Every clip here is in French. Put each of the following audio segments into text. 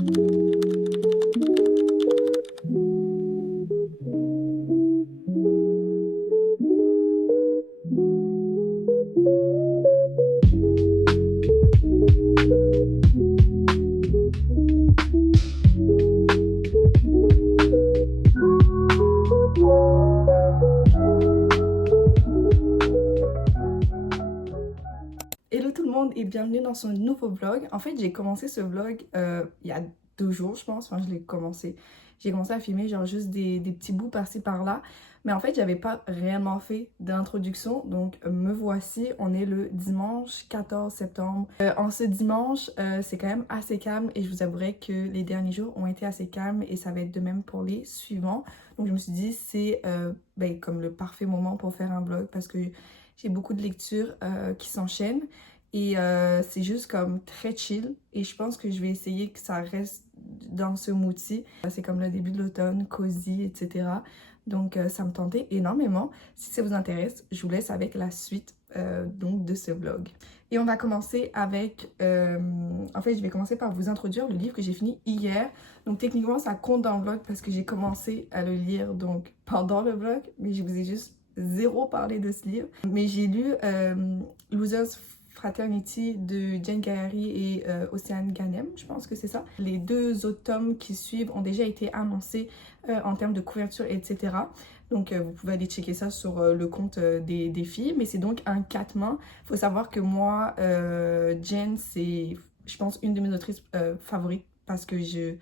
Hello tout le monde et bienvenue dans ce nouveau vlog. En fait, j'ai commencé ce vlog il y a 2 jours, je pense. Enfin, j'ai commencé à filmer genre juste des petits bouts par-ci par-là. Mais en fait, j'avais pas réellement fait d'introduction. Donc, me voici. On est le dimanche 14 septembre. En ce dimanche, c'est quand même assez calme et je vous avouerai que les derniers jours ont été assez calmes et ça va être de même pour les suivants. Donc, je me suis dit, c'est comme le parfait moment pour faire un vlog parce que j'ai beaucoup de lectures qui s'enchaînent et c'est juste comme très chill et je pense que je vais essayer que ça reste dans ce mood-ci. C'est comme le début de l'automne, cosy, etc. Donc ça me tentait énormément. Si ça vous intéresse, je vous laisse avec la suite donc de ce vlog. Et on va commencer avec... en fait, je vais commencer par vous introduire le livre que j'ai fini hier. Donc techniquement, ça compte dans le vlog parce que j'ai commencé à le lire donc pendant le vlog, mais je vous ai juste zéro parlé de ce livre. Mais j'ai lu Losers Fraternity de Jen Gayary et Océane Ganem, je pense que c'est ça. Les 2 autres tomes qui suivent ont déjà été annoncés en termes de couverture, etc. Donc vous pouvez aller checker ça sur le compte des filles. Mais c'est donc un 4 mains. Il faut savoir que moi, Jen, c'est, je pense, une de mes autrices favorites parce que je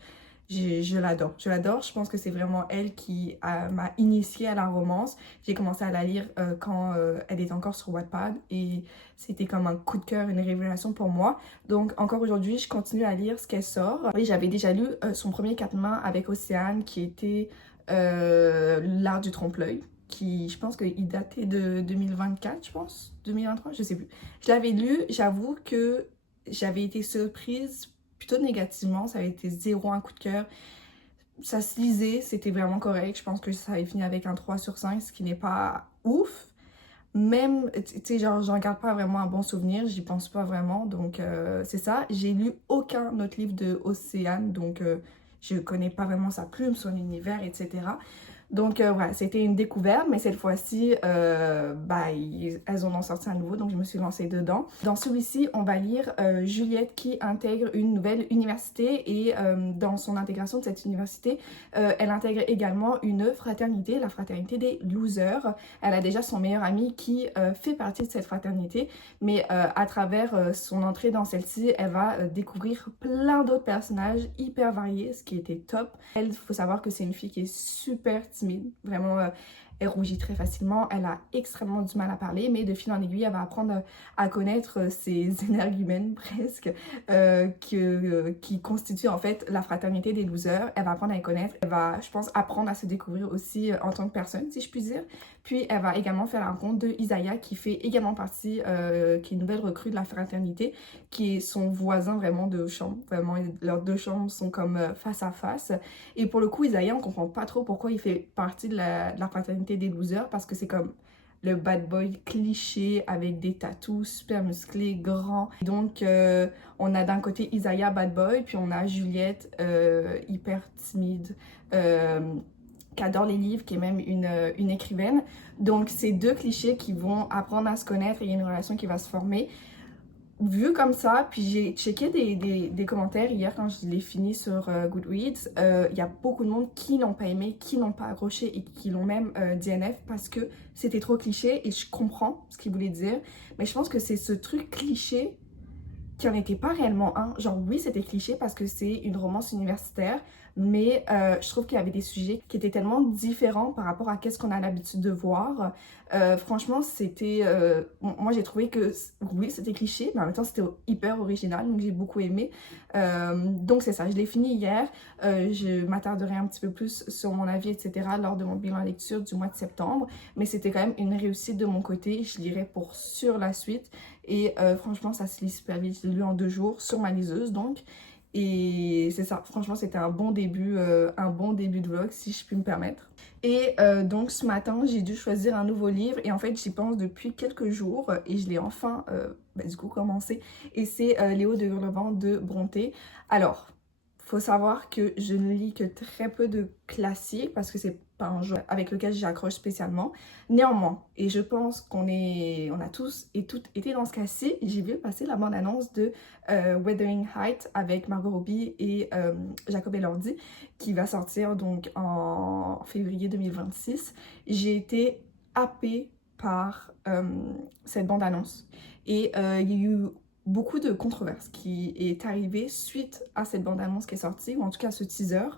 l'adore. Je l'adore. Je pense que c'est vraiment elle qui m'a initiée à la romance. J'ai commencé à la lire quand elle était encore sur Wattpad et c'était comme un coup de cœur, une révélation pour moi. Donc encore aujourd'hui, je continue à lire ce qu'elle sort. Oui, j'avais déjà lu son premier 4 mains avec Océane qui était L'art du trompe-l'œil, qui je pense qu'il datait de 2024, je pense, 2023, je sais plus. Je l'avais lu, j'avoue que j'avais été surprise plutôt négativement, ça avait été zéro un coup de cœur. Ça se lisait, c'était vraiment correct. Je pense que ça avait fini avec un 3 sur 5, ce qui n'est pas ouf. Même, tu sais, genre, j'en garde pas vraiment un bon souvenir, j'y pense pas vraiment. Donc, c'est ça. J'ai lu aucun autre livre de Océane, donc je connais pas vraiment sa plume, son univers, etc. Donc voilà, c'était une découverte, mais cette fois-ci, elles en ont sorti un nouveau, donc je me suis lancée dedans. Dans celui-ci, on va lire Juliette qui intègre une nouvelle université et dans son intégration de cette université, elle intègre également une fraternité, la fraternité des losers. Elle a déjà son meilleur ami qui fait partie de cette fraternité, mais à travers son entrée dans celle-ci, elle va découvrir plein d'autres personnages hyper variés, ce qui était top. Elle, il faut savoir que c'est une fille qui est super timide, vraiment elle rougit très facilement, elle a extrêmement du mal à parler, mais de fil en aiguille, elle va apprendre à connaître ses énergumènes presque, qui constituent en fait la fraternité des losers. Elle va apprendre à les connaître, elle va, je pense, apprendre à se découvrir aussi en tant que personne, si je puis dire. Puis elle va également faire la rencontre de Isaiah, qui fait également partie, qui est une nouvelle recrue de la fraternité, qui est son voisin vraiment de chambre. Vraiment, leurs 2 chambres sont comme face à face. Et pour le coup, Isaiah, on comprend pas trop pourquoi il fait partie de la fraternité des losers, parce que c'est comme le bad boy cliché avec des tatous super musclés, grands. Donc, on a d'un côté Isaiah, bad boy, puis on a Juliette, hyper timide, qui adore les livres, qui est même une écrivaine. Donc, c'est 2 clichés qui vont apprendre à se connaître et il y a une relation qui va se former. Vu comme ça, puis j'ai checké des commentaires hier quand je l'ai fini sur Goodreads, il y a beaucoup de monde qui n'ont pas aimé, qui n'ont pas accroché et qui l'ont même DNF parce que c'était trop cliché et je comprends ce qu'il voulait dire. Mais je pense que c'est ce truc cliché qui en était pas réellement un. Genre oui, c'était cliché parce que c'est une romance universitaire, mais je trouve qu'il y avait des sujets qui étaient tellement différents par rapport à qu'est-ce qu'on a l'habitude de voir. Franchement, c'était... moi, j'ai trouvé que oui, c'était cliché, mais en même temps, c'était hyper original, donc j'ai beaucoup aimé. Donc c'est ça, je l'ai fini hier. Je m'attarderai un petit peu plus sur mon avis, etc. lors de mon bilan lecture du mois de septembre, mais c'était quand même une réussite de mon côté. Je lirai pour sûr la suite. Et franchement, ça se lit super vite. Je l'ai lu en 2 jours sur ma liseuse, donc. Et c'est ça, franchement, c'était un bon début de vlog, si je puis me permettre. Et donc, ce matin, j'ai dû choisir un nouveau livre. Et en fait, j'y pense depuis quelques jours. Et je l'ai enfin, du coup, commencé. Et c'est Léo de Hurlevent de Brontë. Alors, Faut savoir que je ne lis que très peu de classiques parce que c'est pas un genre avec lequel j'accroche spécialement. Néanmoins, et je pense on a tous et toutes été dans ce cas-ci, j'ai vu passer la bande-annonce de Wuthering Heights avec Margot Robbie et Jacob Elordi qui va sortir donc en février 2026. J'ai été happée par cette bande-annonce et il y a eu beaucoup de controverses qui est arrivée suite à cette bande-annonce qui est sortie, ou en tout cas ce teaser,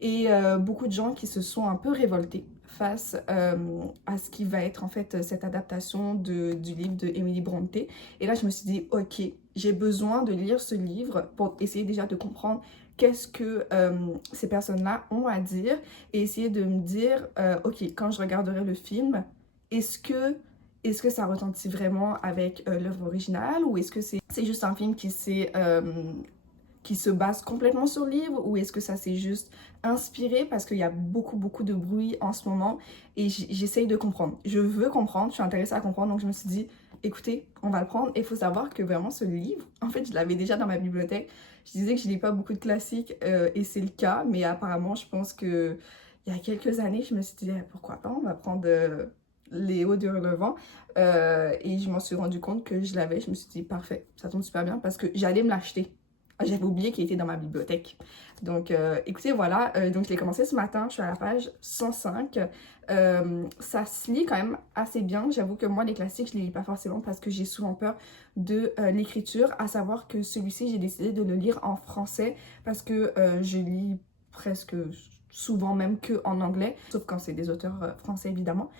et beaucoup de gens qui se sont un peu révoltés face à ce qui va être en fait cette adaptation du livre de Emily Bronte. Et là je me suis dit, ok, j'ai besoin de lire ce livre pour essayer déjà de comprendre qu'est-ce que ces personnes-là ont à dire, et essayer de me dire, ok, quand je regarderai le film, est-ce que ça retentit vraiment avec l'œuvre originale, ou est-ce que c'est juste un film qui se base complètement sur le livre, ou est-ce que ça s'est juste inspiré parce qu'il y a beaucoup de bruit en ce moment et j'essaye de comprendre. Je veux comprendre, je suis intéressée à comprendre, donc je me suis dit, écoutez, on va le prendre. Et il faut savoir que vraiment ce livre, en fait, je l'avais déjà dans ma bibliothèque. Je disais que je lis pas beaucoup de classiques et c'est le cas, mais apparemment, je pense que il y a quelques années, je me suis dit, pourquoi pas, on va prendre Léo de Relevant. Et je m'en suis rendu compte que je l'avais. Je me suis dit, parfait, ça tombe super bien parce que j'allais me l'acheter. J'avais oublié qu'il était dans ma bibliothèque. Donc, écoutez, voilà. Donc, je l'ai commencé ce matin. Je suis à la page 105. Ça se lit quand même assez bien. J'avoue que moi, les classiques, je ne les lis pas forcément parce que j'ai souvent peur de l'écriture. À savoir que celui-ci, j'ai décidé de le lire en français parce que je lis presque souvent même qu'en anglais. Sauf quand c'est des auteurs français, évidemment.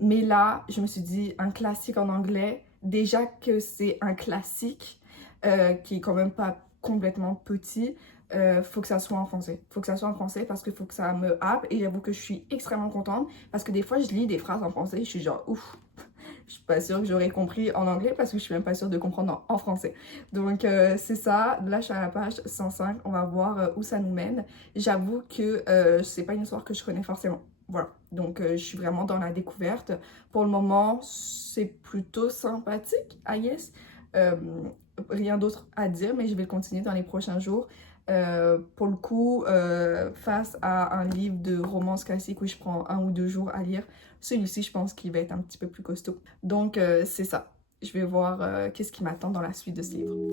Mais là, je me suis dit, un classique en anglais, déjà que c'est un classique, qui est quand même pas complètement petit, faut que ça soit en français. Faut que ça soit en français parce qu'il faut que ça me happe, et j'avoue que je suis extrêmement contente parce que des fois je lis des phrases en français et je suis genre ouf, je suis pas sûre que j'aurais compris en anglais parce que je suis même pas sûre de comprendre en français. Donc c'est ça, là je suis à la page 105, on va voir où ça nous mène. J'avoue que c'est pas une histoire que je connais forcément. Voilà, donc je suis vraiment dans la découverte. Pour le moment, c'est plutôt sympathique, I guess. Rien d'autre à dire, mais je vais le continuer dans les prochains jours. Pour le coup, face à un livre de romance classique où je prends 1 ou 2 jours à lire, celui-ci, je pense qu'il va être un petit peu plus costaud. Donc, c'est ça. Je vais voir qu'est-ce qui m'attend dans la suite de ce livre.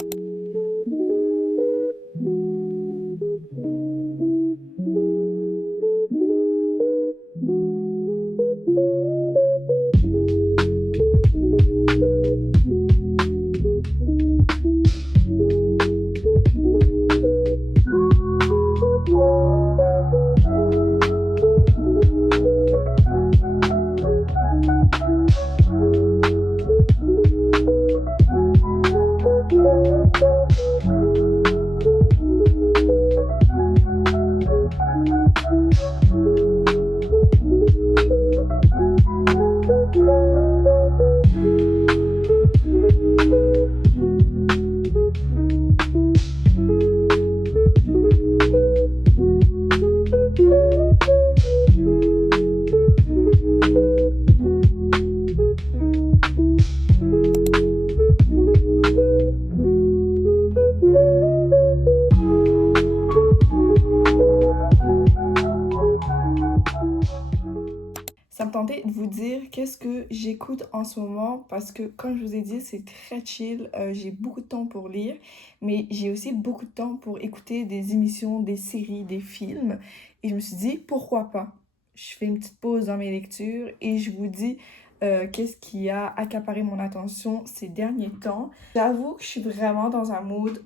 Ça me tentait de vous dire qu'est-ce que j'écoute en ce moment parce que, comme je vous ai dit, c'est très chill. J'ai beaucoup de temps pour lire, mais j'ai aussi beaucoup de temps pour écouter des émissions, des séries, des films. Et je me suis dit, pourquoi pas? Je fais une petite pause dans mes lectures et je vous dis qu'est-ce qui a accaparé mon attention ces derniers temps. J'avoue que je suis vraiment dans un mood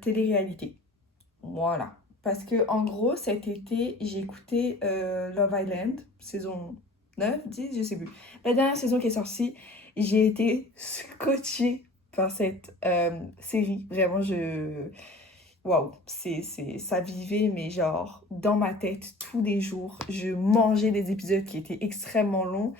télé-réalité. Voilà. Parce que, en gros, cet été, j'ai écouté Love Island, saison 9, 10, je sais plus. La dernière saison qui est sortie, j'ai été scotchée par cette série. Vraiment, waouh, ça vivait, mais genre, dans ma tête, tous les jours. Je mangeais des épisodes qui étaient extrêmement longs.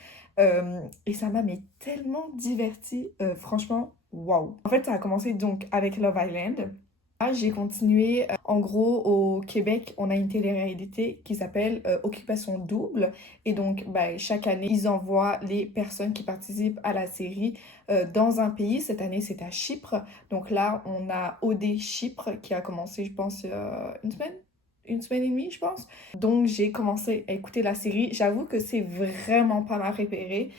Et ça m'a mais tellement divertie. Franchement, waouh. En fait, ça a commencé donc avec Love Island. Là, j'ai continué. En gros, au Québec, on a une télé-réalité qui s'appelle Occupation Double. Et donc, ben, chaque année, ils envoient les personnes qui participent à la série dans un pays. Cette année, c'est à Chypre. Donc là, on a OD Chypre qui a commencé, je pense, il y a une semaine et demie, je pense. Donc, j'ai commencé à écouter la série. J'avoue que c'est vraiment pas ma préférée.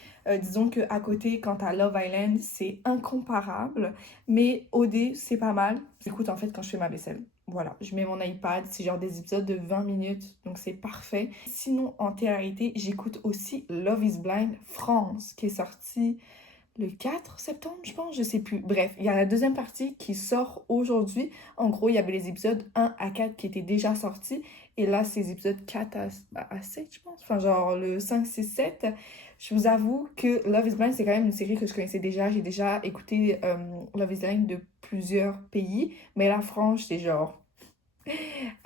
Disons qu'à côté, quant à Love Island, c'est incomparable. Mais OD, c'est pas mal. J'écoute en fait quand je fais ma vaisselle. Voilà, je mets mon iPad, c'est genre des épisodes de 20 minutes, donc c'est parfait. Sinon, en télé-réalité, j'écoute aussi Love is Blind France, qui est sorti le 4 septembre, je pense, je sais plus. Bref, il y a la deuxième partie qui sort aujourd'hui. En gros, il y avait les épisodes 1 à 4 qui étaient déjà sortis. Et là, c'est les épisodes 4 à 7, je pense. Enfin, genre le 5, 6, 7. Je vous avoue que Love is Blind, c'est quand même une série que je connaissais déjà. J'ai déjà écouté Love is Blind de plusieurs pays. Mais la France, c'est genre,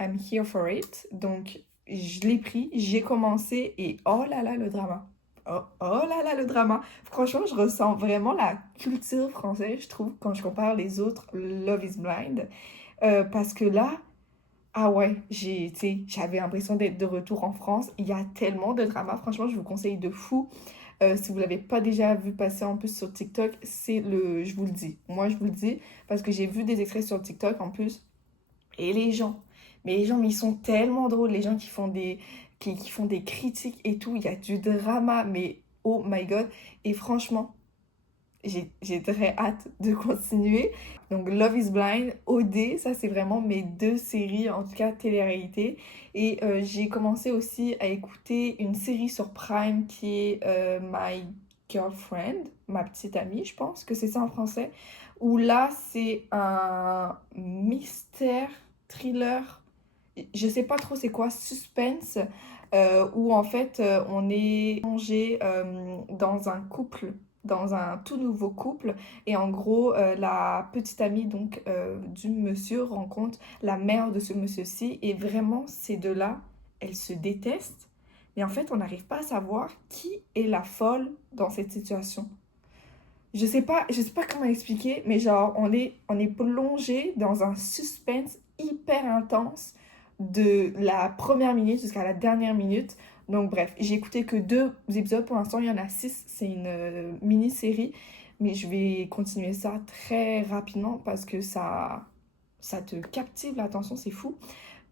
I'm here for it. Donc, je l'ai pris, j'ai commencé et oh là là, le drama. Oh là là, le drama. Franchement, je ressens vraiment la culture française, je trouve, quand je compare les autres Love is Blind. Parce que là, ah ouais, tu sais, j'avais l'impression d'être de retour en France. Il y a tellement de drama. Franchement, je vous conseille de fou. Si vous l'avez pas déjà vu passer en plus sur TikTok, je vous le dis. Moi, je vous le dis parce que j'ai vu des extraits sur TikTok en plus. Et les gens, mais ils sont tellement drôles, les gens qui font des critiques et tout, il y a du drama, mais oh my god. Et franchement, j'ai très hâte de continuer. Donc Love is Blind, OD, ça c'est vraiment mes deux séries, en tout cas télé-réalité. Et j'ai commencé aussi à écouter une série sur Prime qui est My Girlfriend, ma petite amie, je pense que c'est ça en français. Où là c'est un mystère, thriller, je sais pas trop c'est quoi, suspense, où en fait on est plongé dans un couple, dans un tout nouveau couple, et en gros la petite amie donc du monsieur rencontre la mère de ce monsieur-ci, et vraiment ces deux-là, elles se détestent, mais en fait on n'arrive pas à savoir qui est la folle dans cette situation. Je sais pas comment expliquer, mais genre, on est plongé dans un suspense hyper intense de la première minute jusqu'à la dernière minute. Donc bref, j'ai écouté que 2 épisodes pour l'instant, il y en a 6, c'est une mini-série, mais je vais continuer ça très rapidement parce que ça te captive l'attention, c'est fou.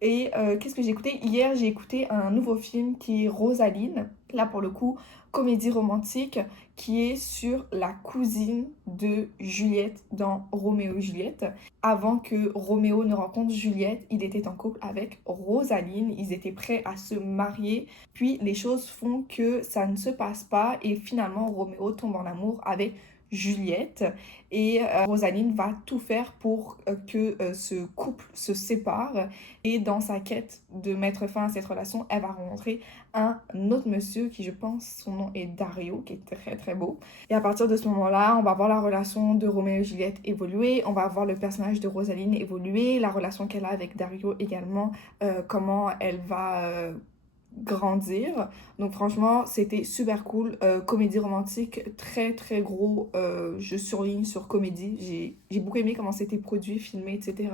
Et qu'est-ce que j'ai écouté? Hier, j'ai écouté un nouveau film qui est Rosaline. Là, pour le coup, comédie romantique qui est sur la cousine de Juliette dans Roméo et Juliette. Avant que Roméo ne rencontre Juliette, il était en couple avec Rosaline. Ils étaient prêts à se marier. Puis les choses font que ça ne se passe pas et finalement Roméo tombe en amour avec Juliette et Rosaline va tout faire pour que ce couple se sépare, et dans sa quête de mettre fin à cette relation, elle va rencontrer un autre monsieur qui, je pense, son nom est Dario, qui est très très beau. Et à partir de ce moment-là, on va voir la relation de Roméo et Juliette évoluer, on va voir le personnage de Rosaline évoluer, la relation qu'elle a avec Dario également, comment elle va grandir. Donc franchement, c'était super cool. Comédie romantique, très très gros. Je surligne sur comédie. J'ai beaucoup aimé comment c'était produit, filmé, etc.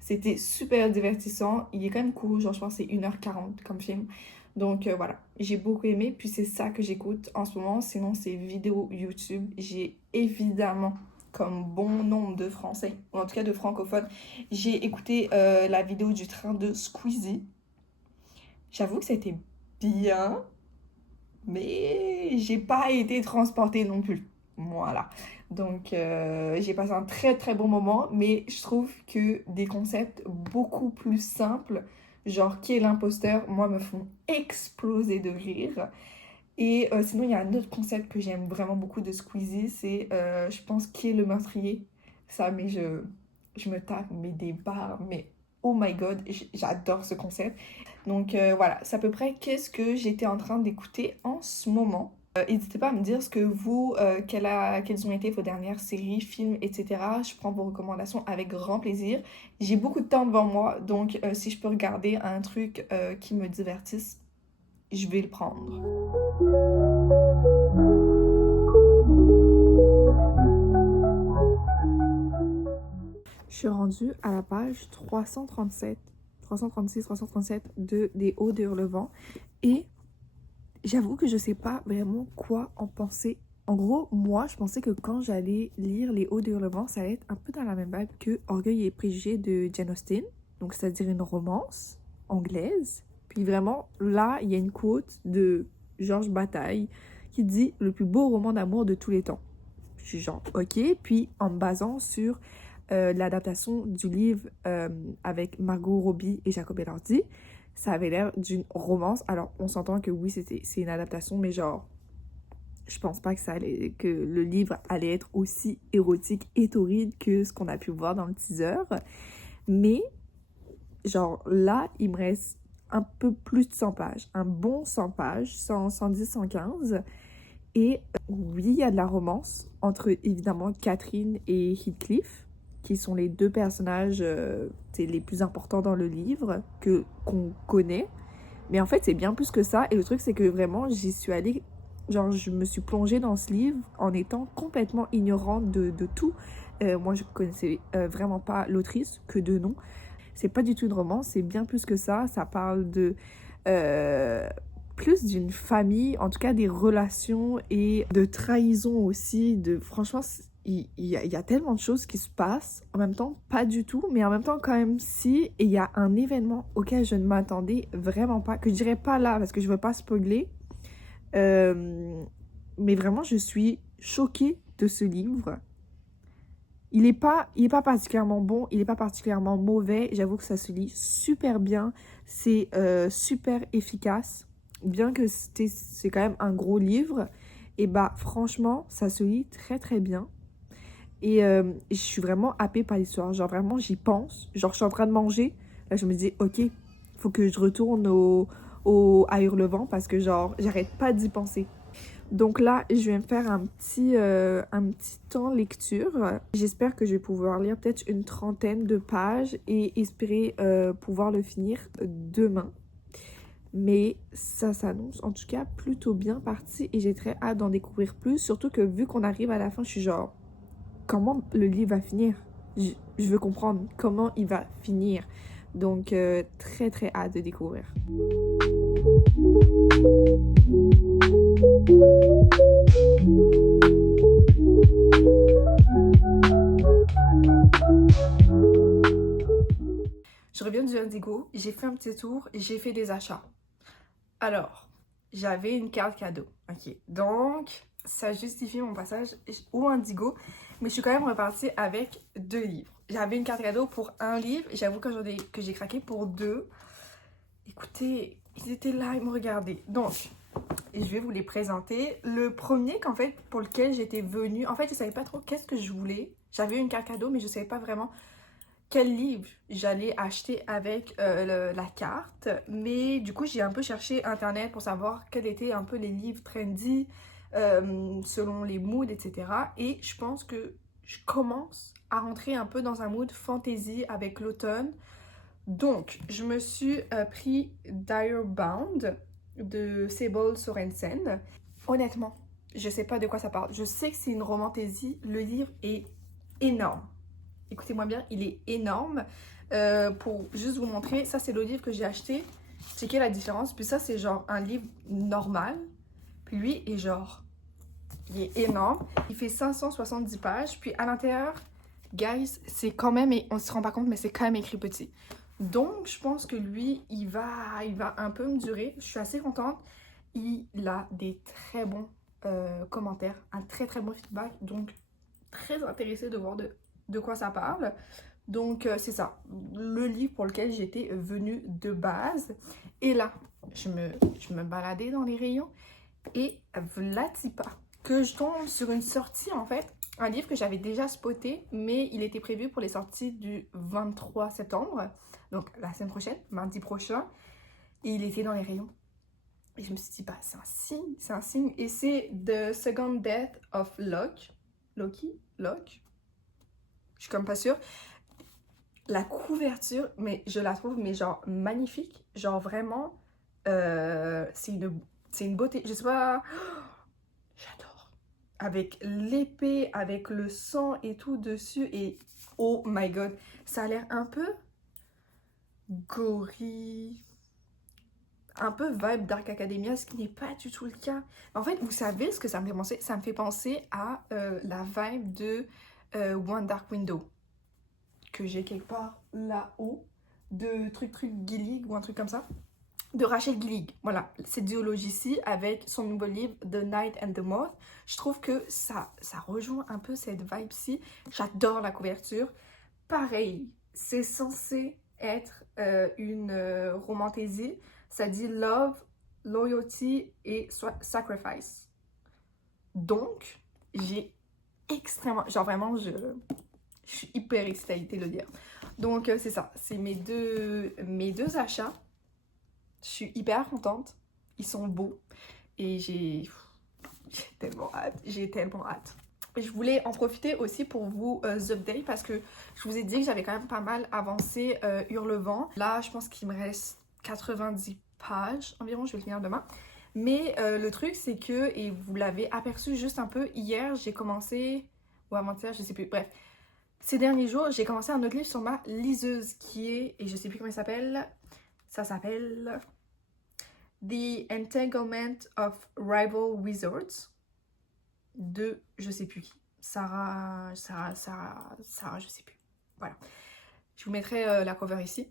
C'était super divertissant. Il est quand même cool, genre je pense que c'est 1h40 comme film. Donc voilà, j'ai beaucoup aimé. Puis c'est ça que j'écoute en ce moment. Sinon, c'est vidéos YouTube. J'ai évidemment, comme bon nombre de Français, ou en tout cas de francophones, j'ai écouté la vidéo du train de Squeezie. J'avoue que c'était bien, mais j'ai pas été transportée non plus. Voilà. Donc, j'ai passé un très très bon moment, mais je trouve que des concepts beaucoup plus simples, genre qui est l'imposteur, moi me font exploser de rire. Et sinon, il y a un autre concept que j'aime vraiment beaucoup de Squeezie, c'est, je pense, qui est le meurtrier. Ça, mais je me tape mais des barres, mais oh my god, j'adore ce concept. Donc voilà, c'est à peu près qu'est-ce que j'étais en train d'écouter en ce moment. N'hésitez pas à me dire ce que vous, quelles ont été vos dernières séries, films, etc. Je prends vos recommandations avec grand plaisir. J'ai beaucoup de temps devant moi, donc si je peux regarder un truc qui me divertisse, je vais le prendre. Je suis rendue à la page 337, 336, 337 des Hauts de Hurlevent. Et j'avoue que je sais pas vraiment quoi en penser. En gros, moi, je pensais que quand j'allais lire les Hauts de Hurlevent, ça allait être un peu dans la même vibe que Orgueil et Préjugés de Jane Austen. Donc, c'est-à-dire une romance anglaise. Puis vraiment, là, il y a une quote de Georges Bataille qui dit « Le plus beau roman d'amour de tous les temps ». Je suis genre « Ok ». Puis, en me basant sur l'adaptation du livre avec Margot Robbie et Jacob Elordi, ça avait l'air d'une romance. Alors, on s'entend que oui, c'est une adaptation, mais genre, je pense pas que le livre allait être aussi érotique et torride que ce qu'on a pu voir dans le teaser. Mais, genre, là, il me reste un peu plus de 100 pages. Un bon 100 pages, 110, 115. Et oui, il y a de la romance entre, évidemment, Catherine et Heathcliff, qui sont les deux personnages les plus importants dans le livre, qu'on connaît. Mais en fait, c'est bien plus que ça. Et le truc, c'est que vraiment, j'y suis allée... Genre, je me suis plongée dans ce livre en étant complètement ignorante de tout. Moi, je connaissais vraiment pas l'autrice, que de nom. C'est pas du tout une romance, c'est bien plus que ça. Ça parle de... plus d'une famille, en tout cas des relations et de trahison aussi. Franchement, il y a tellement de choses qui se passent. En même temps, pas du tout, mais en même temps, quand même, si. Et il y a un événement auquel je ne m'attendais vraiment pas, que je dirais pas là, parce que je veux pas spoiler. Mais vraiment, je suis choquée de ce livre. Il est pas particulièrement bon, il est pas particulièrement mauvais. J'avoue que ça se lit super bien. C'est super efficace. Bien que c'est quand même un gros livre, et bah franchement, ça se lit très très bien. Et je suis vraiment happée par l'histoire. Genre vraiment, j'y pense. Genre, je suis en train de manger. Là, je me dis, ok, faut que je retourne à Hurlevent parce que genre, j'arrête pas d'y penser. Donc là, je vais me faire un petit temps lecture. J'espère que je vais pouvoir lire peut-être une trentaine de pages et espérer pouvoir le finir demain. Mais ça s'annonce en tout cas plutôt bien parti et j'ai très hâte d'en découvrir plus. Surtout que vu qu'on arrive à la fin, je suis genre, comment le livre va finir? Je veux comprendre comment il va finir. Donc très très hâte de découvrir. Je reviens du Indigo, j'ai fait un petit tour et j'ai fait des achats. Alors, j'avais une carte cadeau, ok. Donc, ça justifie mon passage au Indigo, mais je suis quand même repartie avec 2 livres. J'avais une carte cadeau pour un livre, et j'avoue que j'ai craqué pour 2. Écoutez, ils étaient là, ils me regardaient. Donc, je vais vous les présenter. Le premier, qu'en fait, pour lequel j'étais venue, en fait, je savais pas trop qu'est-ce que je voulais. J'avais une carte cadeau, mais je savais pas vraiment quel livre j'allais acheter avec la carte. Mais du coup, j'ai un peu cherché Internet pour savoir quels étaient un peu les livres trendy selon les moods, etc. Et je pense que je commence à rentrer un peu dans un mood fantasy avec l'automne. Donc, je me suis pris Direbound de Sable Sorensen. Honnêtement, je sais pas de quoi ça parle. Je sais que c'est une romantaisie. Le livre est énorme. Écoutez-moi bien, il est énorme. Pour juste vous montrer, ça c'est le livre que j'ai acheté. Checkez la différence. Puis ça c'est genre un livre normal. Puis lui est genre, il est énorme. Il fait 570 pages. Puis à l'intérieur, guys, c'est quand même, et on se rend pas compte, mais c'est quand même écrit petit. Donc je pense que lui, il va un peu me durer. Je suis assez contente. Il a des très bons commentaires, un très très bon feedback. Donc très intéressée de voir de quoi ça parle. Donc c'est ça, le livre pour lequel j'étais venue de base. Et là, je me baladais dans les rayons et vlati pas que je tombe sur une sortie en fait. Un livre que j'avais déjà spoté, mais il était prévu pour les sorties du 23 septembre. Donc la semaine prochaine, mardi prochain. Et il était dans les rayons. Et je me suis dit, bah c'est un signe, c'est un signe. Et c'est The Second Death of Locke. Locke. Je suis comme pas sûre. La couverture, mais je la trouve mais genre magnifique. Genre vraiment, c'est une beauté. Je sais pas, j'adore. Avec l'épée, avec le sang et tout dessus. Et Oh my god, ça a l'air un peu gorille, un peu vibe Dark Academia, ce qui n'est pas du tout le cas. En fait, vous savez ce que ça me fait penser? Ça me fait penser à la vibe de One Dark Window, que j'ai quelque part là-haut, de truc Gillig ou un truc comme ça, de Rachel Gillig. Voilà, cette duologie-ci avec son nouveau livre The Night and the Moth. Je trouve que ça rejoint un peu cette vibe-ci. J'adore la couverture. Pareil, c'est censé être une romantaisie. Ça dit love, loyalty et sacrifice. Donc, j'ai extrêmement... Genre vraiment, je suis hyper excitée de le dire. Donc, c'est ça. C'est mes deux achats. Je suis hyper contente. Ils sont beaux. Et j'ai tellement hâte. J'ai tellement hâte. Je voulais en profiter aussi pour vous update parce que je vous ai dit que j'avais quand même pas mal avancé Hurlevent. Là, je pense qu'il me reste 90 pages environ, je vais le finir demain. Mais le truc, c'est que, et vous l'avez aperçu juste un peu, hier, j'ai commencé, ou avant-hier, je sais plus, bref. Ces derniers jours, j'ai commencé un autre livre sur ma liseuse qui est, et je sais plus comment il s'appelle, ça s'appelle The Entanglement of Rival Wizards de je sais plus qui. Sarah, je sais plus. Voilà. Je vous mettrai la cover ici.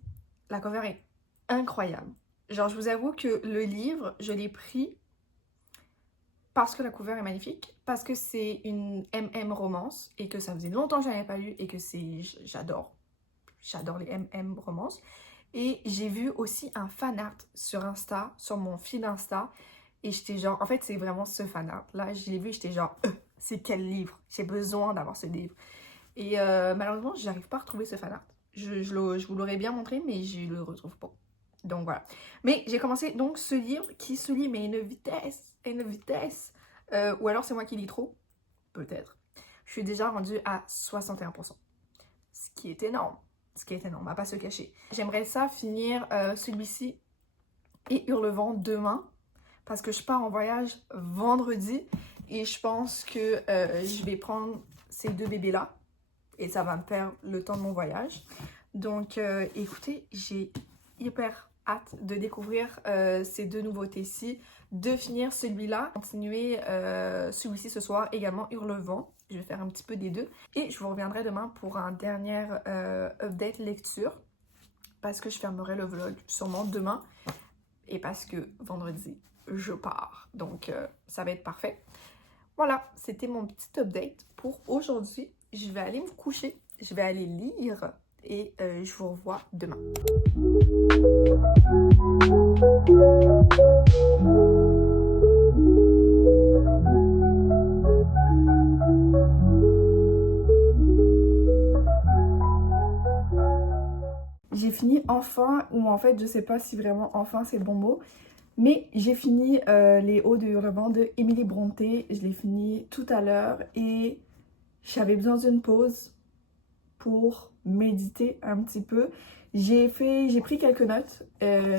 La cover est incroyable. Genre, je vous avoue que le livre, je l'ai pris parce que la cover est magnifique, parce que c'est une romance et que ça faisait longtemps que je n'avais pas lu et que j'adore. J'adore les romances. Et j'ai vu aussi un fan art sur Insta, sur mon fil Insta. Et j'étais genre, en fait, c'est vraiment ce fan art. Là, je l'ai vu, j'étais genre, c'est quel livre? J'ai besoin d'avoir ce livre. Et malheureusement, je n'arrive pas à retrouver ce fan art. Je vous l'aurais bien montré, mais je le retrouve pas. Donc voilà. Mais j'ai commencé donc ce livre qui se lit, mais à une vitesse. Ou alors c'est moi qui lis trop. Peut-être. Je suis déjà rendue à 61%. Ce qui est énorme. Ce qui est énorme, on va pas se cacher. J'aimerais ça finir celui-ci et Hurlevent demain. Parce que je pars en voyage vendredi. Et je pense que je vais prendre ces deux bébés-là. Et ça va me faire le temps de mon voyage. Donc écoutez, j'ai hyper hâte de découvrir ces deux nouveautés-ci. De finir celui-là. Continuer celui-ci ce soir également Hurlevent. Je vais faire un petit peu des deux. Et je vous reviendrai demain pour un dernier update lecture. Parce que je fermerai le vlog sûrement demain. Et parce que vendredi, je pars. Donc, ça va être parfait. Voilà, c'était mon petit update pour aujourd'hui. Je vais aller me coucher. Je vais aller lire. Et je vous revois demain. J'ai fini enfin, ou en fait je sais pas si vraiment enfin c'est le bon mot, mais j'ai fini Les Hauts de Hurlevent de Emily Brontë. Je l'ai fini tout à l'heure et j'avais besoin d'une pause pour méditer un petit peu. J'ai pris quelques notes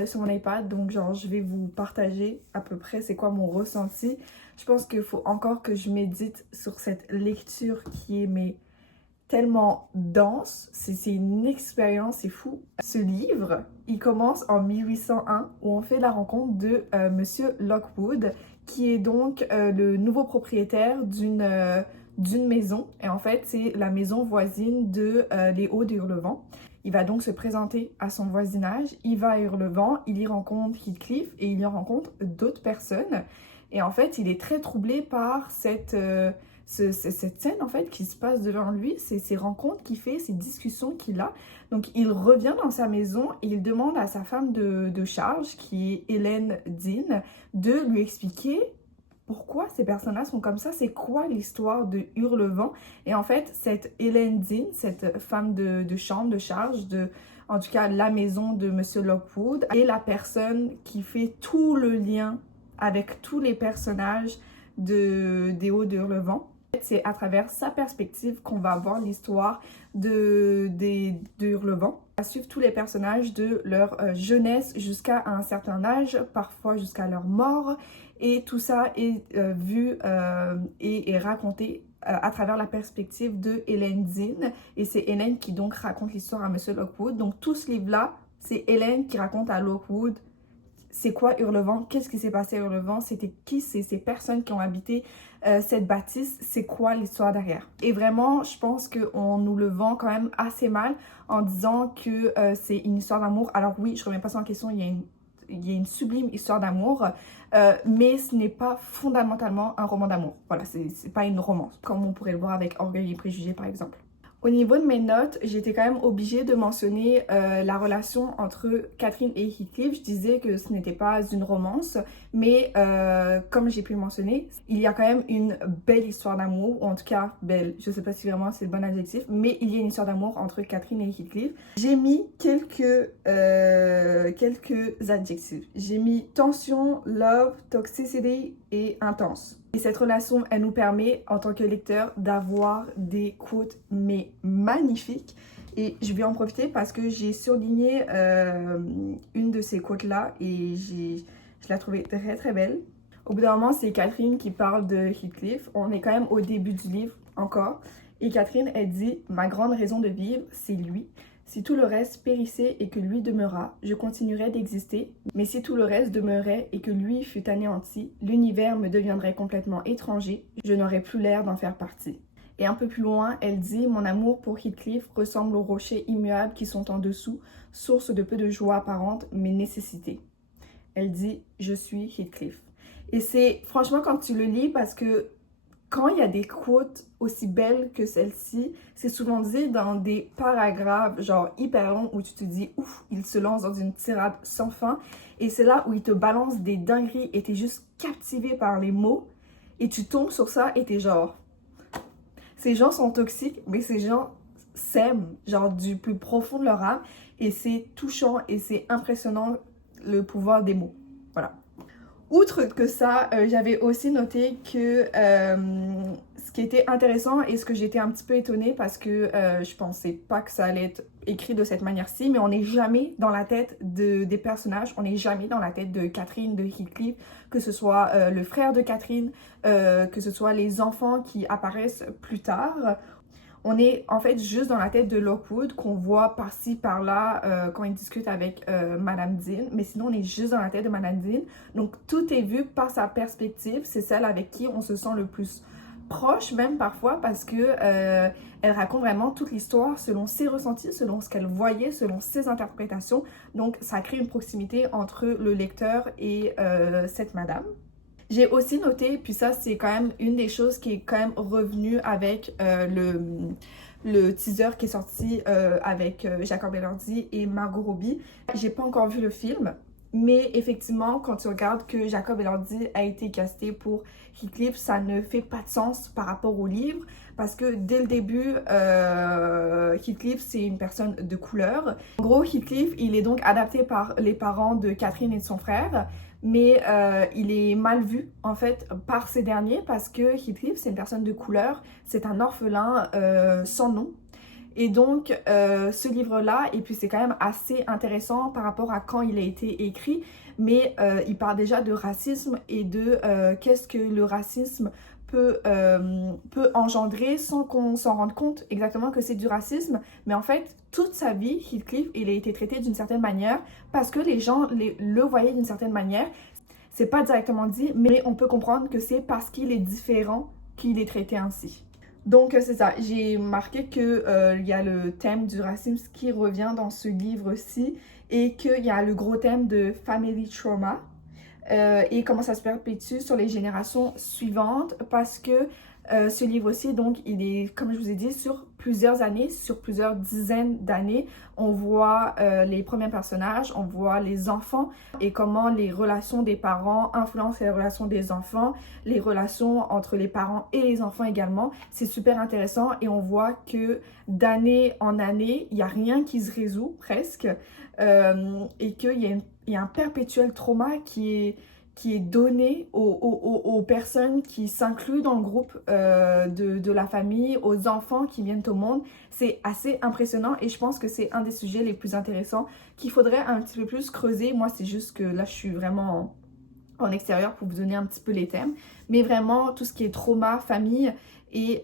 sur mon iPad, donc genre je vais vous partager à peu près c'est quoi mon ressenti. Je pense qu'il faut encore que je médite sur cette lecture qui est tellement dense, c'est une expérience, c'est fou. Ce livre, il commence en 1801 où on fait la rencontre de Monsieur Lockwood qui est donc le nouveau propriétaire d'une maison. Et en fait, c'est la maison voisine de Les Hauts de Hurlevent. Il va donc se présenter à son voisinage, il va à Hurlevent, il y rencontre Heathcliff et il y rencontre d'autres personnes. Et en fait, il est très troublé par cette scène en fait qui se passe devant lui, ces rencontres qu'il fait, ces discussions qu'il a. Donc il revient dans sa maison et il demande à sa femme de charge, qui est Hélène Dean, de lui expliquer pourquoi ces personnes-là sont comme ça, c'est quoi l'histoire de Hurlevent. Et en fait, cette Hélène Dean, cette femme de chambre, de charge, en tout cas la maison de Monsieur Lockwood, est la personne qui fait tout le lien avec tous les personnages des Hauts de Hurlevent. C'est à travers sa perspective qu'on va voir l'histoire de Hurlevent. On va suivre tous les personnages de leur jeunesse jusqu'à un certain âge, parfois jusqu'à leur mort. Et tout ça est vu et est raconté à travers la perspective de Hélène Dean. Et c'est Hélène qui donc raconte l'histoire à Monsieur Lockwood. Donc tout ce livre-là, c'est Hélène qui raconte à Lockwood c'est quoi Hurlevent, qu'est-ce qui s'est passé à Hurlevent, c'était qui ces personnes qui ont habité cette bâtisse, c'est quoi l'histoire derrière. Et vraiment, je pense qu'on nous le vend quand même assez mal en disant que c'est une histoire d'amour. Alors oui, je ne remets pas ça en question, il y a une sublime histoire d'amour, mais ce n'est pas fondamentalement un roman d'amour. Voilà, c'est pas une romance, comme on pourrait le voir avec Orgueil et Préjugés par exemple. Au niveau de mes notes, j'étais quand même obligée de mentionner la relation entre Catherine et Heathcliff. Je disais que ce n'était pas une romance, mais comme j'ai pu le mentionner, il y a quand même une belle histoire d'amour, ou en tout cas belle, je ne sais pas si vraiment c'est le bon adjectif, mais il y a une histoire d'amour entre Catherine et Heathcliff. J'ai mis quelques adjectifs. J'ai mis tension, love, toxicity et intense. Et cette relation, elle nous permet, en tant que lecteur, d'avoir des quotes, mais magnifiques. Et je vais en profiter parce que j'ai surligné une de ces quotes-là et je la trouvais très très belle. Au bout d'un moment, c'est Catherine qui parle de Heathcliff. On est quand même au début du livre encore. Et Catherine, elle dit « Ma grande raison de vivre, c'est lui. Si tout le reste périssait et que lui demeura, je continuerais d'exister. Mais si tout le reste demeurait et que lui fut anéanti, l'univers me deviendrait complètement étranger. Je n'aurais plus l'air d'en faire partie. » Et un peu plus loin, elle dit « Mon amour pour Heathcliff ressemble aux rochers immuables qui sont en dessous, source de peu de joie apparente, mais nécessité. » Elle dit « Je suis Heathcliff. » Et c'est franchement quand tu le lis parce que quand il y a des quotes aussi belles que celle-ci, c'est souvent dit dans des paragraphes genre hyper longs où tu te dis ouf, il se lance dans une tirade sans fin et c'est là où il te balance des dingueries et t'es juste captivé par les mots et tu tombes sur ça et t'es genre ces gens sont toxiques mais ces gens s'aiment genre du plus profond de leur âme et c'est touchant et c'est impressionnant le pouvoir des mots. Voilà. Outre que ça, j'avais aussi noté que ce qui était intéressant et ce que j'étais un petit peu étonnée parce que je pensais pas que ça allait être écrit de cette manière-ci, mais on n'est jamais dans la tête des personnages, on n'est jamais dans la tête de Catherine, de Heathcliff, que ce soit le frère de Catherine, que ce soit les enfants qui apparaissent plus tard. On est en fait juste dans la tête de Lockwood qu'on voit par-ci, par-là quand il discute avec Madame Dean. Mais sinon, on est juste dans la tête de Madame Dean. Donc, tout est vu par sa perspective. C'est celle avec qui on se sent le plus proche, même parfois, parce que elle raconte vraiment toute l'histoire selon ses ressentis, selon ce qu'elle voyait, selon ses interprétations. Donc, ça crée une proximité entre le lecteur et cette madame. J'ai aussi noté, puis ça c'est quand même une des choses qui est quand même revenue avec le teaser qui est sorti avec Jacob Elordi et Margot Robbie. J'ai pas encore vu le film, mais effectivement quand tu regardes que Jacob Elordi a été casté pour Heathcliff, ça ne fait pas de sens par rapport au livre parce que dès le début, Heathcliff c'est une personne de couleur. En gros, Heathcliff il est donc adapté par les parents de Catherine et de son frère. Mais il est mal vu en fait par ces derniers parce que Heathcliff c'est une personne de couleur, c'est un orphelin sans nom. Et donc ce livre-là, et puis c'est quand même assez intéressant par rapport à quand il a été écrit, mais il parle déjà de racisme et de qu'est-ce que le racisme peut engendrer sans qu'on s'en rende compte exactement que c'est du racisme. Mais en fait, toute sa vie, Heathcliff, il a été traité d'une certaine manière parce que les gens le voyaient d'une certaine manière. C'est pas directement dit, mais on peut comprendre que c'est parce qu'il est différent qu'il est traité ainsi. Donc c'est ça, j'ai marqué qu'il y a le thème du racisme qui revient dans ce livre-ci et qu'il y a le gros thème de family trauma. Et comment ça se perpétue sur les générations suivantes parce que ce livre-ci, donc, il est, comme je vous ai dit, sur plusieurs années, sur plusieurs dizaines d'années. On voit les premiers personnages, on voit les enfants et comment les relations des parents influencent les relations des enfants, les relations entre les parents et les enfants également. C'est super intéressant et on voit que d'année en année, il n'y a rien qui se résout presque et qu'il y a un perpétuel trauma qui est donné aux personnes qui s'incluent dans le groupe de la famille, aux enfants qui viennent au monde. C'est assez impressionnant et je pense que c'est un des sujets les plus intéressants qu'il faudrait un petit peu plus creuser. Moi, c'est juste que là, je suis vraiment en extérieur pour vous donner un petit peu les thèmes. Mais vraiment, tout ce qui est trauma, famille et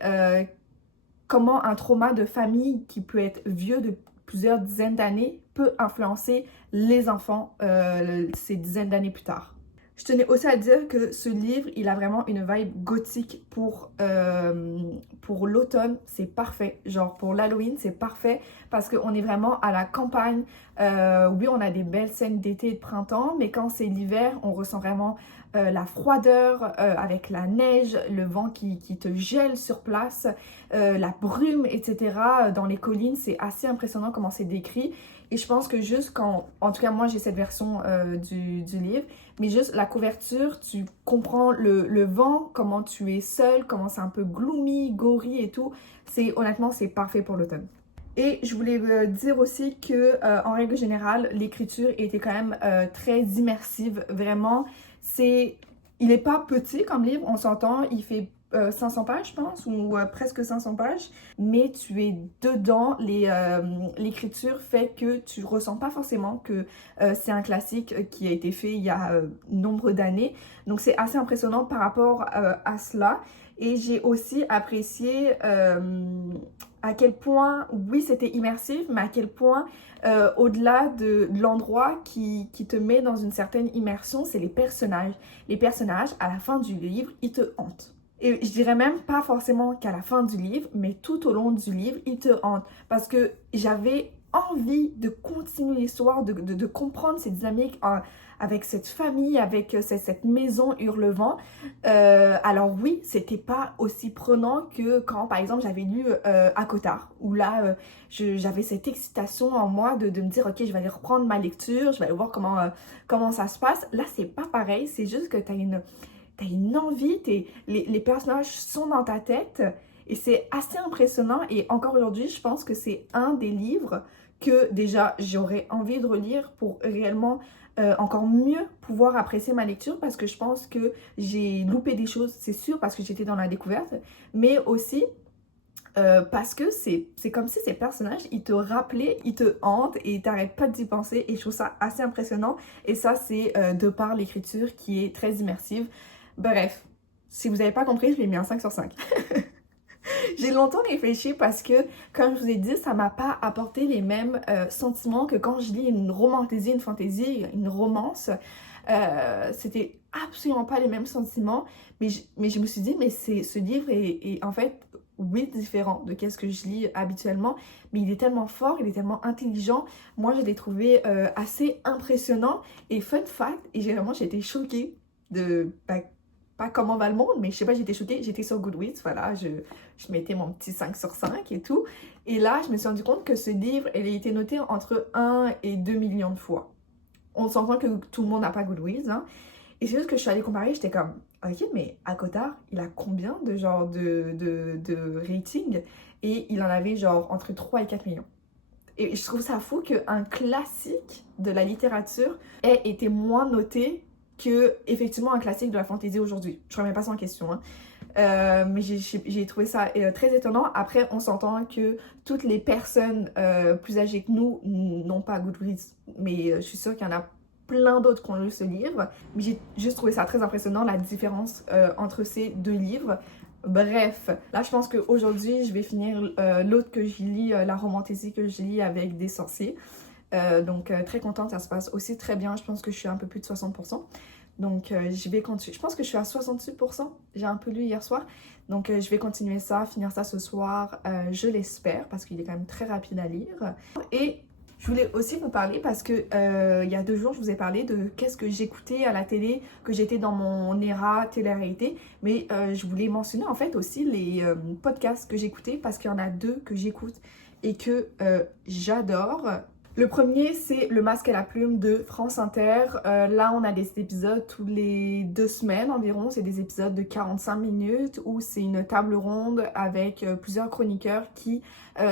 comment un trauma de famille qui peut être vieux de plusieurs dizaines d'années peut influencer les enfants ces dizaines d'années plus tard. Je tenais aussi à dire que ce livre, il a vraiment une vibe gothique pour l'automne, c'est parfait. Genre pour l'Halloween, c'est parfait parce qu'on est vraiment à la campagne. Oui, on a des belles scènes d'été et de printemps, mais quand c'est l'hiver, on ressent vraiment la froideur avec la neige, le vent qui te gèle sur place, la brume, etc. Dans les collines, c'est assez impressionnant comment c'est décrit. Et je pense que juste quand, en tout cas moi j'ai cette version du livre, mais juste la couverture, tu comprends le vent, comment tu es seul, comment c'est un peu gloomy, gory et tout. Honnêtement, c'est parfait pour l'automne. Et je voulais dire aussi que en règle générale, l'écriture était quand même très immersive. Vraiment, il n'est pas petit comme livre, on s'entend, il fait 500 pages, je pense, ou presque 500 pages, mais tu es dedans. L'écriture fait que tu ressens pas forcément que c'est un classique qui a été fait il y a nombre d'années. Donc c'est assez impressionnant par rapport à cela. Et j'ai aussi apprécié à quel point, oui, c'était immersif, mais à quel point, au-delà de l'endroit qui te met dans une certaine immersion, c'est les personnages. Les personnages, à la fin du livre, ils te hantent. Et je dirais même pas forcément qu'à la fin du livre, mais tout au long du livre, il te hante. Parce que j'avais envie de continuer l'histoire, de comprendre ces dynamiques avec cette famille, avec cette maison Hurlevent. Alors oui, c'était pas aussi prenant que quand, par exemple, j'avais lu ACOTAR, où là, j'avais cette excitation en moi de me dire, ok, je vais aller reprendre ma lecture, je vais aller voir comment ça se passe. Là, c'est pas pareil, c'est juste que t'as une envie, les personnages sont dans ta tête et c'est assez impressionnant. Et encore aujourd'hui, je pense que c'est un des livres que déjà j'aurais envie de relire pour réellement encore mieux pouvoir apprécier ma lecture, parce que je pense que j'ai loupé des choses, c'est sûr, parce que j'étais dans la découverte, mais aussi parce que c'est comme si ces personnages, ils te rappelaient, ils te hantent et t'arrêtes pas d'y penser, et je trouve ça assez impressionnant. Et ça, c'est de par l'écriture qui est très immersive. Bref, si vous n'avez pas compris, je l'ai mis un 5 sur 5. J'ai longtemps réfléchi parce que, comme je vous ai dit, ça m'a pas apporté les mêmes sentiments que quand je lis une romantésie, une fantaisie, une romance. C'était absolument pas les mêmes sentiments, mais je me suis dit, mais ce livre est en fait, oui, différent de ce que je lis habituellement, mais il est tellement fort, il est tellement intelligent. Moi, je l'ai trouvé assez impressionnant. Et fun fact, j'ai été choquée de... pas comment va le monde, mais je sais pas, j'étais choquée, j'étais sur Goodreads, voilà, je mettais mon petit 5 sur 5 et tout. Et là, je me suis rendu compte que ce livre, il a été noté entre 1 et 2 millions de fois. On s'entend que tout le monde n'a pas Goodreads, hein. Et c'est juste que je suis allée comparer, j'étais comme, ok, mais ACOTAR, il a combien de genre de rating? Et il en avait genre entre 3 et 4 millions. Et je trouve ça fou qu'un classique de la littérature ait été moins noté que effectivement un classique de la fantaisie aujourd'hui. Je remets pas ça en question, hein. Mais j'ai trouvé ça très étonnant. Après, on s'entend que toutes les personnes plus âgées que nous n'ont pas Goodreads, mais je suis sûre qu'il y en a plein d'autres qui ont lu ce livre. Mais j'ai juste trouvé ça très impressionnant, la différence entre ces deux livres. Bref, là je pense qu'aujourd'hui je vais finir l'autre que je lis, la romantésie que je lis avec des sorciers. Donc très contente, ça se passe aussi très bien. Je pense que je suis un peu plus de 60%. Donc je vais continuer. Je pense que je suis à 68%. J'ai un peu lu hier soir. Donc je vais continuer ça, finir ça ce soir, je l'espère, parce qu'il est quand même très rapide à lire. Et je voulais aussi vous parler parce que il y a 2 jours, je vous ai parlé de qu'est-ce que j'écoutais à la télé, que j'étais dans mon era télé-réalité. Mais je voulais mentionner en fait aussi les podcasts que j'écoutais, parce qu'il y en a 2 que j'écoute et que j'adore. Le premier, c'est Le Masque et la Plume de France Inter. Là, on a des épisodes tous les 2 semaines environ. C'est des épisodes de 45 minutes où c'est une table ronde avec plusieurs chroniqueurs qui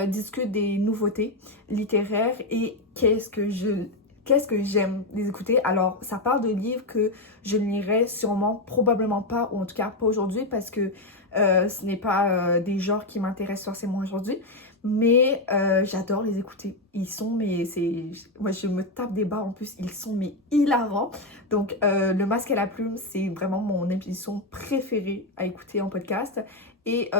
discutent des nouveautés littéraires. Et qu'est-ce que j'aime les écouter. Alors, ça parle de livres que je ne lirai sûrement, probablement pas, ou en tout cas pas aujourd'hui, parce que ce n'est pas des genres qui m'intéressent forcément aujourd'hui. Mais j'adore les écouter. Ils sont, mais c'est... Moi, je me tape des barres en plus. Ils sont, mais hilarants. Donc, Le Masque et la Plume, c'est vraiment mon émission préférée à écouter en podcast. Et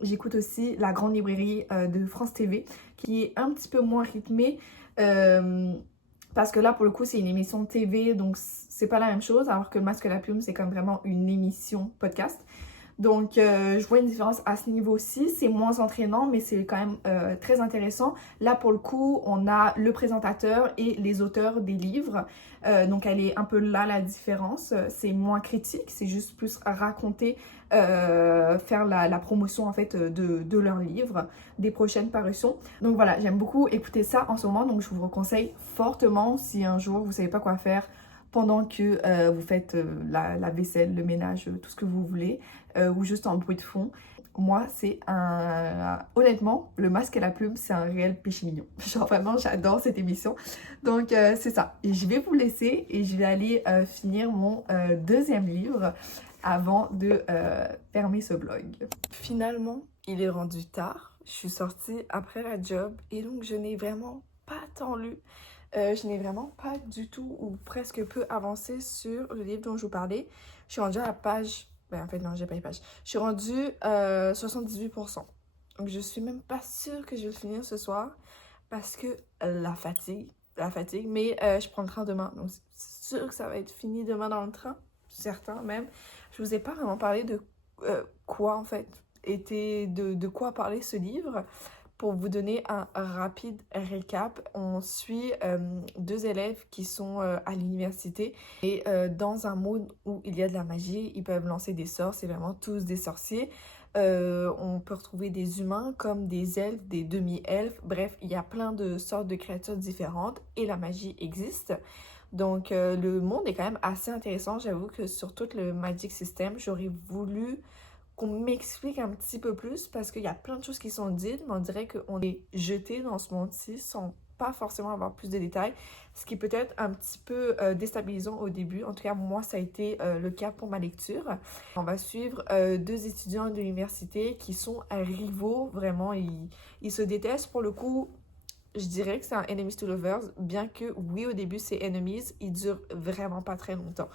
j'écoute aussi La Grande Librairie de France TV, qui est un petit peu moins rythmée. Parce que là, pour le coup, c'est une émission de TV, donc c'est pas la même chose. Alors que Le Masque et la Plume, c'est comme vraiment une émission podcast. Donc, je vois une différence à ce niveau-ci. C'est moins entraînant, mais c'est quand même très intéressant. Là, pour le coup, on a le présentateur et les auteurs des livres. Donc, elle est un peu là, la différence. C'est moins critique, c'est juste plus raconter, faire la promotion, en fait, de leurs livres, des prochaines parutions. Donc, voilà, j'aime beaucoup écouter ça en ce moment. Donc, je vous conseille fortement si un jour, vous savez pas quoi faire pendant que vous faites la vaisselle, le ménage, tout ce que vous voulez, ou juste en bruit de fond. Moi, c'est un... Honnêtement, Le Masque et la Plume, c'est un réel péché mignon. Genre vraiment, j'adore cette émission. Donc, c'est ça. Et je vais vous laisser et je vais aller finir mon deuxième livre avant de fermer ce blog. Finalement, il est rendu tard. Je suis sortie après la job et donc je n'ai vraiment pas tant lu. Je n'ai vraiment pas du tout ou presque peu avancé sur le livre dont je vous parlais. Je suis rendue à la page... Ben en fait non, j'ai pas les pages. Je suis rendue 78%. Donc je suis même pas sûre que je vais le finir ce soir parce que la fatigue. Mais je prends le train demain. Donc c'est sûr que ça va être fini demain dans le train. Certain même. Je vous ai pas vraiment parlé de quoi en fait était... de quoi parler ce livre. Pour vous donner un rapide récap, on suit deux élèves qui sont à l'université et dans un monde où il y a de la magie, ils peuvent lancer des sorts, c'est vraiment tous des sorciers. On peut retrouver des humains comme des elfes, des demi-elfes, bref, il y a plein de sortes de créatures différentes et la magie existe. Donc le monde est quand même assez intéressant, j'avoue que sur tout le Magic System, j'aurais voulu qu'on m'explique un petit peu plus parce qu'il y a plein de choses qui sont dites, mais on dirait qu'on est jeté dans ce monde-ci sans pas forcément avoir plus de détails, ce qui peut être un petit peu déstabilisant au début. En tout cas, moi, ça a été le cas pour ma lecture. On va suivre deux étudiants de l'université qui sont rivaux, vraiment, ils se détestent. Pour le coup, je dirais que c'est un enemies to lovers, bien que, oui, au début, c'est enemies, ils durent vraiment pas très longtemps.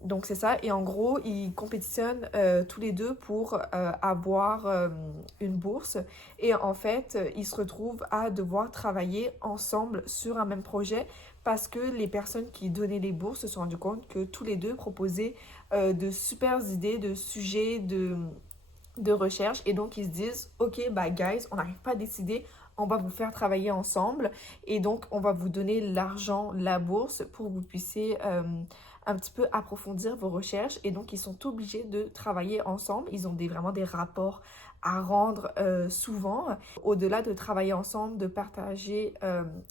Donc c'est ça, et en gros ils compétitionnent tous les deux pour avoir une bourse et en fait ils se retrouvent à devoir travailler ensemble sur un même projet parce que les personnes qui donnaient les bourses se sont rendues compte que tous les deux proposaient de super idées, de sujets, de recherche et donc ils se disent ok bah guys on n'arrive pas à décider, on va vous faire travailler ensemble et donc on va vous donner l'argent, la bourse pour que vous puissiez un petit peu approfondir vos recherches et donc ils sont obligés de travailler ensemble. Ils ont vraiment des rapports à rendre souvent. Au-delà de travailler ensemble, de partager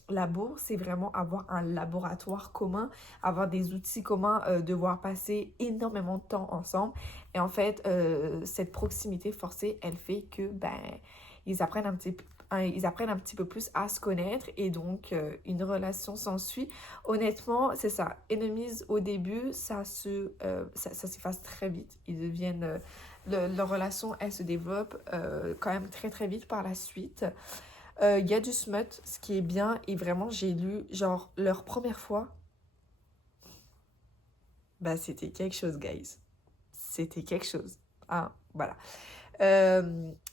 la bourse, c'est vraiment avoir un laboratoire commun, avoir des outils communs, devoir passer énormément de temps ensemble. Et en fait, cette proximité forcée, elle fait que ils apprennent un petit peu plus à se connaître et donc une relation s'ensuit. Honnêtement, c'est ça. Enemies au début, ça s'efface très vite. Ils deviennent... leur relation, elle se développe quand même très très vite par la suite. Il y a du smut, ce qui est bien. Et vraiment, j'ai lu, genre, leur première fois. Bah, c'était quelque chose, guys. C'était quelque chose. Hein, voilà.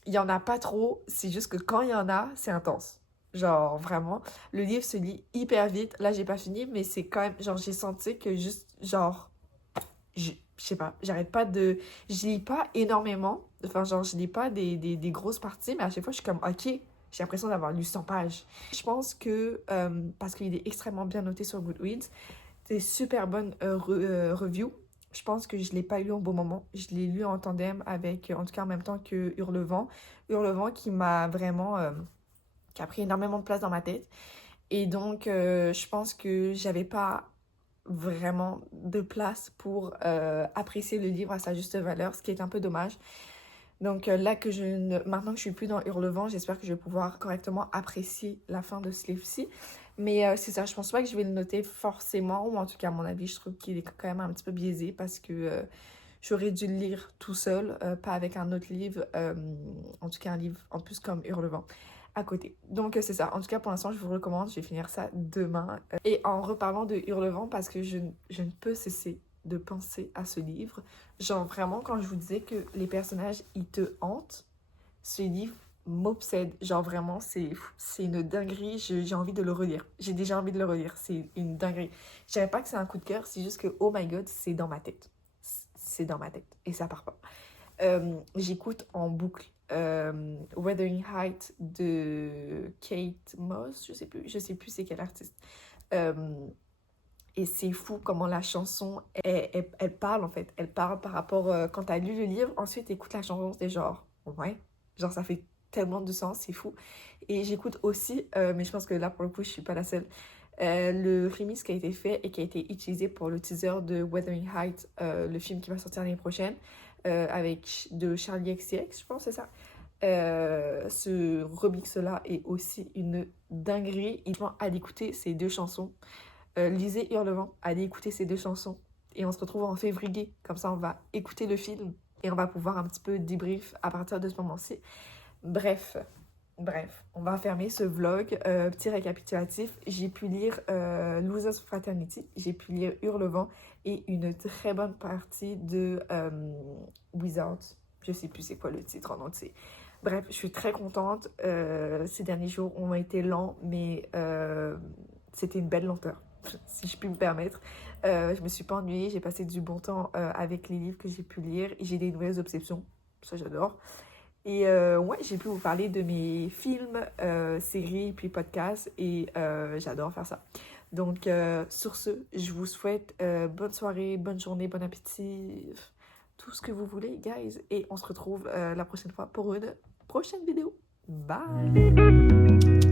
Il y en a pas trop, c'est juste que quand il y en a, c'est intense. Genre, vraiment, le livre se lit hyper vite. Là, j'ai pas fini, mais c'est quand même... Genre, j'ai senti que juste, genre... Je sais pas, j'arrête pas de... Je lis pas énormément. Enfin, genre, je lis pas des grosses parties, mais à chaque fois, je suis comme, ok, j'ai l'impression d'avoir lu 100 pages. Je pense que, parce qu'il est extrêmement bien noté sur Goodreads, des super bonnes reviews. Je pense que je ne l'ai pas lu au bon moment. Je l'ai lu en tandem avec, en tout cas en même temps que Hurlevent. Hurlevent qui m'a vraiment... qui a pris énormément de place dans ma tête. Et donc, je pense que j'avais pas vraiment de place pour apprécier le livre à sa juste valeur, ce qui est un peu dommage. Donc là que maintenant que je suis plus dans Hurlevent, j'espère que je vais pouvoir correctement apprécier la fin de ce livre-ci. Mais c'est ça, je pense pas que je vais le noter forcément, ou en tout cas à mon avis, je trouve qu'il est quand même un petit peu biaisé parce que j'aurais dû le lire tout seul, pas avec un autre livre, en tout cas un livre en plus comme Hurlevent à côté. Donc c'est ça, en tout cas pour l'instant je vous recommande, je vais finir ça demain. Et en reparlant de Hurlevent, parce que je ne peux cesser de penser à ce livre, genre vraiment quand je vous disais que les personnages ils te hantent, ce livre m'obsède, genre vraiment c'est une dinguerie, j'ai envie de le relire, j'ai déjà envie de le relire, c'est une dinguerie. Je dirais pas que c'est un coup de cœur, c'est juste que oh my god, c'est dans ma tête, c'est dans ma tête et ça part pas. J'écoute en boucle Wuthering Heights de Kate Moss, je sais plus c'est quel artiste. Et c'est fou comment la chanson, elle parle en fait, elle parle par rapport, quand t'as lu le livre, ensuite écoute la chanson, c'est genre, ouais, genre ça fait tellement de sens, c'est fou. Et j'écoute aussi, mais je pense que là pour le coup je suis pas la seule, le remix qui a été fait et qui a été utilisé pour le teaser de Wuthering Heights, le film qui va sortir l'année prochaine, avec de Charlie XCX, je pense, c'est ça. Ce remix-là est aussi une dinguerie. Il faut aller écouter ces deux chansons. Lisez Hurlevent, allez écouter ces deux chansons. Et on se retrouve en février. Comme ça, on va écouter le film et on va pouvoir un petit peu débrief à partir de ce moment-ci. Bref, on va fermer ce vlog. Petit récapitulatif, j'ai pu lire Losers Fraternity, j'ai pu lire Hurlevent et une très bonne partie de Wizards. Je sais plus c'est quoi le titre en entier. Bref, je suis très contente. Ces derniers jours ont été lents, mais c'était une belle lenteur, si je puis me permettre. Je me suis pas ennuyée, j'ai passé du bon temps avec les livres que j'ai pu lire et j'ai des nouvelles obsessions, ça j'adore. Et ouais, j'ai pu vous parler de mes films, séries, puis podcasts et j'adore faire ça. Donc sur ce, je vous souhaite bonne soirée, bonne journée, bon appétit, tout ce que vous voulez, guys. Et on se retrouve la prochaine fois pour une prochaine vidéo. Bye!